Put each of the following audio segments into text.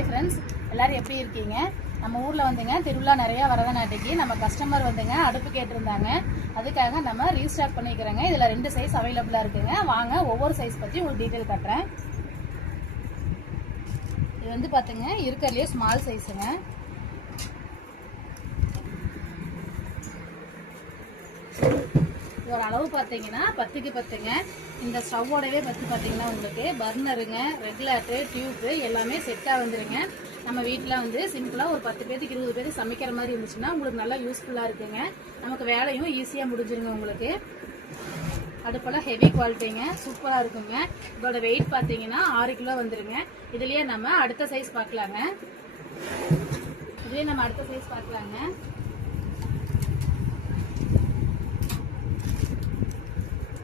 Hi friends, எல்லாரும் எப்படி இருக்கீங்க? நம்ம ஊரில் வந்துங்க திருவிழா நிறையா வரதனாட்டிக்கு நம்ம கஸ்டமர் வந்துங்க அடுப்பு கேட்டிருந்தாங்க. அதுக்காக நம்ம ரீஸ்டாக் பண்ணிக்கிறோங்க. இதில் 2 சைஸ் அவைலபிளாக இருக்குங்க. வாங்க ஒவ்வொரு சைஸ் பற்றி உங்களுக்கு டீட்டெயில் காட்டுறேன். இது வந்து பார்த்துங்க இருக்கிறதுலே ஸ்மால் சைஸுங்க. ஒரு அளவு பார்த்தீங்கன்னா 10க்கு 10ங்க. இந்த ஸ்டவ்வோடவே பார்த்தீங்கன்னா உங்களுக்கு பர்னருங்க, ரெகுலேட்டரு, டியூப்பு எல்லாமே செட்டாக வந்துருங்க. நம்ம வீட்டில் வந்து சிம்பிளாக ஒரு 10 பேருக்கு 20 பேருக்கு சமைக்கிற மாதிரி இருந்துச்சுன்னா உங்களுக்கு நல்லா யூஸ்ஃபுல்லாக இருக்குங்க. நமக்கு வேலையும் ஈஸியாக முடிஞ்சிருங்க. உங்களுக்கு அடுப்பெல்லாம் ஹெவி குவாலிட்டிங்க, சூப்பராக இருக்குங்க. இதோட வெயிட் பார்த்தீங்கன்னா 6 கிலோ வந்துருங்க. இதுலேயே நம்ம அடுத்த சைஸ் பார்க்கலாங்க.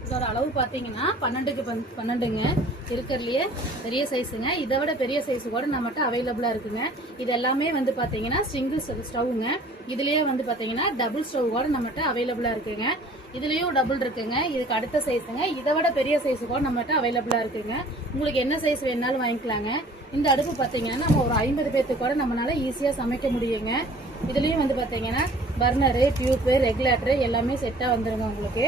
இதோட அளவு பார்த்தீங்கன்னா 12க்கு 12ங்க. இருக்கிறதுலையே பெரிய சைஸுங்க. இதை விட பெரிய சைஸு கூட நம்மகிட்ட அவைலபிளாக இருக்குங்க. இது எல்லாமே வந்து பார்த்தீங்கன்னா சிங்கிள் ஸ்டவ்ங்க. இதுலேயே வந்து பார்த்தீங்கன்னா டபுள் ஸ்டவ் கூட நம்மகிட்ட அவைலபிளாக இருக்குங்க. இதுலேயும் டபுள் இருக்குங்க. இதுக்கு அடுத்த சைஸுங்க. இதை விட பெரிய சைஸு கூட நம்மகிட்ட அவைலபிளாக இருக்குங்க. உங்களுக்கு என்ன சைஸ் வேணாலும் வாங்கிக்கலாங்க. இந்த அடுப்பு பார்த்தீங்கன்னா நம்ம ஒரு 50 பேர்த்துக்கு கூட நம்மளால ஈஸியாக சமைக்க முடியுங்க. இதுலேயும் வந்து பார்த்தீங்கன்னா பர்னரு, டியூப்பு, ரெகுலேட்டரு எல்லாமே செட்டாக வந்துருங்க. உங்களுக்கு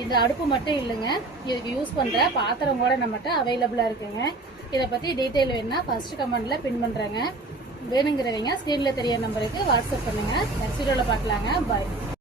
இந்த அடுப்பு மட்டும் இல்லைங்க, இதுக்கு யூஸ் பண்ணுற பாத்திரம் கூட நம்மகிட்ட அவைலபிளாக இருக்குங்க. இதை பற்றி டீட்டெயில் வேணுன்னா ஃபர்ஸ்ட் கமெண்ட்டில் பின் பண்ணுறேங்க. வேணுங்கிறவங்க ஸ்க்ரீனில் தெரிய நம்பருக்கு வாட்ஸ்அப் பண்ணுங்கள். நெக்ஸ்ட் வீடியோவில் பார்க்கலாங்க. பாய்.